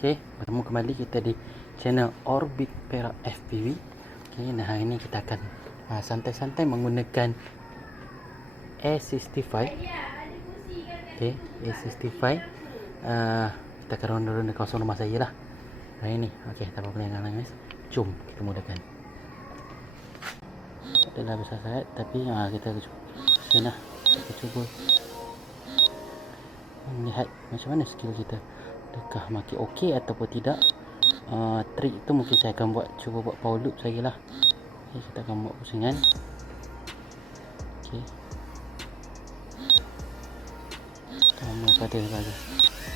Okey, bertemu kembali kita di channel Orbit Perak FPV. Okey, nah hari ini kita akan santai-santai menggunakan A65. Okey, A65. Kita akan ronda-ronda kawasan rumah saya lah hari ini. Okey, tak apa peningan guys. Jom kita mulakan. Adalah besar sangat tapi kita cuba lah. Kita cuba melihat macam mana skill kita. Adakah makin okey ataupun tidak. Trik tu mungkin saya akan cuba buat power loop saja lah. Okay, kita akan buat pusingan. Okey, sama pada lagi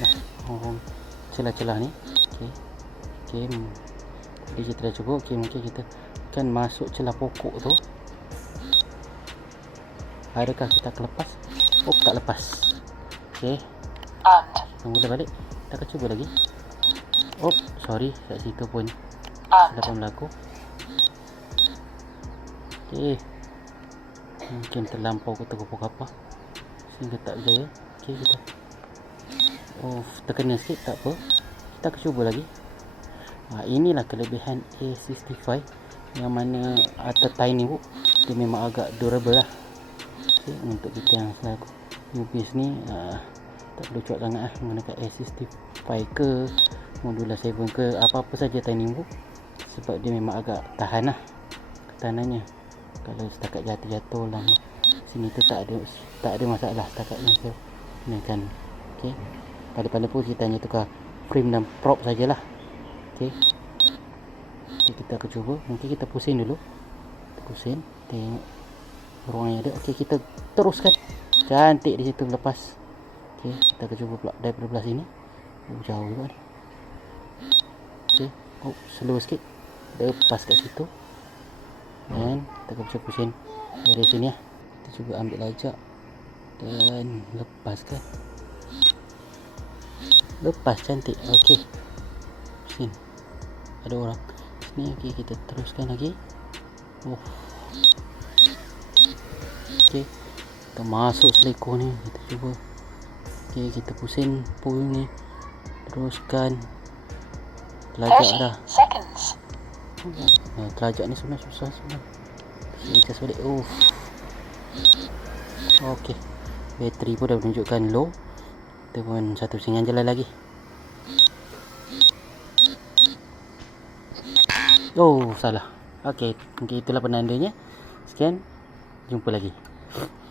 nah, celah-celah ni. Okey, jadi kita dah cuba. Okey, mungkin kita akan masuk celah pokok tu. Adakah kita akan lepas? Oh, tak lepas. Okey, tunggu dah balik. Kita akan cuba lagi. Oh, sorry, kat situ pun kesilapan berlaku. Okey, mungkin terlampau ke pokok apa sehingga tak berjaya. Okey, kita terkena sikit, tak apa, kita akan cuba lagi. Inilah kelebihan A65 yang mana atau tiny hook, dia memang agak durable lah. Okay, untuk kita yang selaku newbies ni tak perlu cuak sangat menggunakan A65 ke Modula 7 ke apa-apa saja tiny hook, sebab dia memang agak tahan lah ketahanannya. Kalau setakat jatuh-jatuh lah sini tu tak ada masalah setakat ni saya gunakan. Okey, pada pun kita hanya tukar frame dan prop sajalah. Okey, kita akan cuba. Mungkin kita pusing dulu, tengok ruang yang ada. Okey, kita teruskan. Cantik di situ lepas. Okey, kita akan cuba pula daripada belah sini. Jauh juga ni. Okey, slow sikit, lepas kat situ. Dan kita akan cuba pusing dari sini lah. Kita cuba ambil lajak dan lepaskan. Lepas, cantik. Okey, pusing. Ada orang sini. Okey, kita teruskan lagi. Okey, kita masuk selekor ni. Kita cuba. Okey, kita pusing ni. Teruskan. Telajak dah. Telajak ni sebenarnya susah sebenarnya. Kita balik. Okey, bateri pun dah menunjukkan low. Kita pun satu pusingan jalan lagi. Salah. Okey, mungkin itulah penandanya. Sekian, jumpa lagi.